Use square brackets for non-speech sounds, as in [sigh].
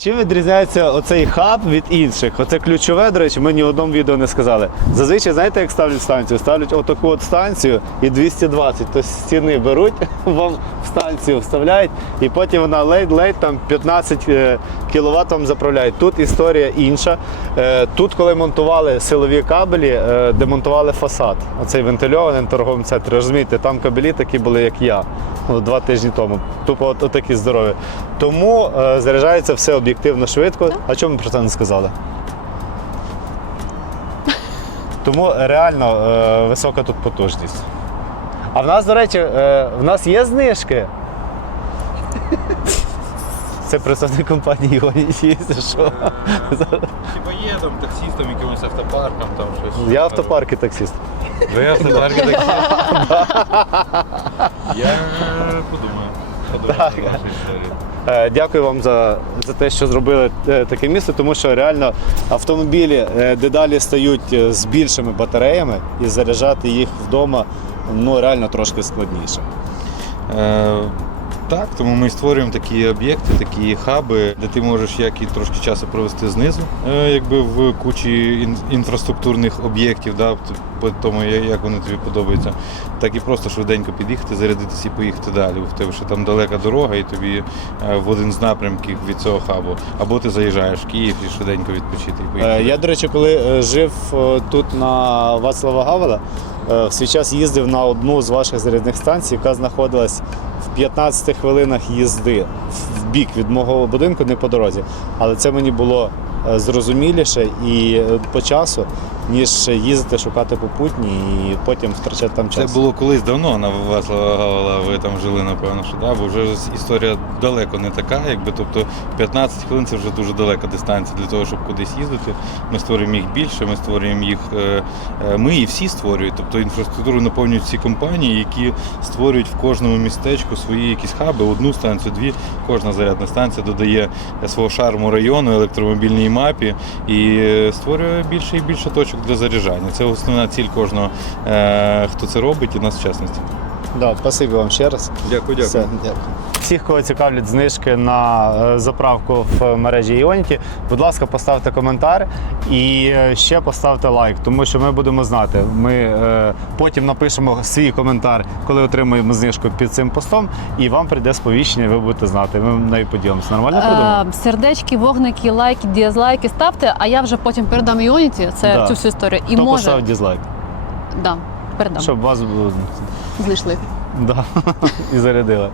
Чим відрізняється оцей хаб від інших? Оце ключове, до речі, ми ні в одному відео не сказали. Зазвичай, знаєте, як ставлять станцію? Ставлять отаку от станцію і 220. Тобто з стіни беруть, [laughs] вам в станцію вставляють, і потім вона ледь-ледь там 15 кВт вам заправляють. Тут історія інша. Е, Тут, коли монтували силові кабелі, е, демонтували фасад. Оцей вентильований на торговому центрі. Розумієте, там кабелі такі були, як я ну, два тижні тому. Тупо от, от такі здорові. Тому е, заряджається все об'єктивно швидко. А чому ми про це не сказали? Тому реально висока тут потужність. А в нас, до речі, в нас є знижки. Це представник компанії Іваніті, що? Типа є там таксістом, якимось автопарком, там щось. Я автопарки таксіст. Ви автопарки таксіст? Я подумаю. Так. Е, Дякую вам за, за те, що зробили е, таке місто, тому що реально автомобілі е, дедалі стають з більшими батареями і заряджати їх вдома ну, реально трошки складніше. Так, тому ми створюємо такі об'єкти, такі хаби, де ти можеш як і трошки часу провести знизу, е, якби в кучі інфраструктурних об'єктів, да, по тому, як вони тобі подобаються, так і просто швиденько під'їхати, зарядитися і поїхати далі. В тебе ще там далека дорога, і тобі е, в один з напрямків від цього хабу. Або ти заїжджаєш в Київ і швиденько відпочити і поїхати. Е, Я, до речі, коли жив тут на Вацлава Гавела, в свій час їздив на одну з ваших зарядних станцій, яка знаходилась в 15 хвилинах їзди в бік від мого будинку, не по дорозі. Але це мені було е, зрозуміліше і е, по часу, ніж їздити шукати попутні і потім втрачати там час. Це було колись давно на Васлава Гавела, ви там жили, напевно, що да, бо вже історія далеко не така, якби тобто 15 хвилин це вже дуже далека дистанція для того, щоб кудись їздити. Ми створюємо їх більше, ми створюємо їх. е, е, Ми і всі створюють. Тобто інфраструктуру наповнюють ці компанії, які створюють в кожному містечку свої якісь хаби, одну станцію, дві. Кожна зарядна станція додає свого шарму району, електромобільній мапі і е, створює більше і більше точок для заряджання. Це основна ціль кожного, е, хто це робить, і нас в частності. Да, спасибі вам ще раз. Дякую, Все, дякую. Всіх, кого цікавлять знижки на е, заправку в мережі Іоніті, будь ласка, поставте коментар і е, ще поставте лайк, тому що ми будемо знати. Ми е, потім напишемо свій коментар, коли отримаємо знижку під цим постом, і вам прийде сповіщення, ви будете знати. Ми нею поділимося. Нормально придумали? Е, сердечки, вогники, лайки, дізлайки ставте, а я вже потім передам Іоніті це Да. цю всю історію. І Хто може поставив дізлайк? да, передам. Щоб вас Знайшли. да, [laughs] і зарядили.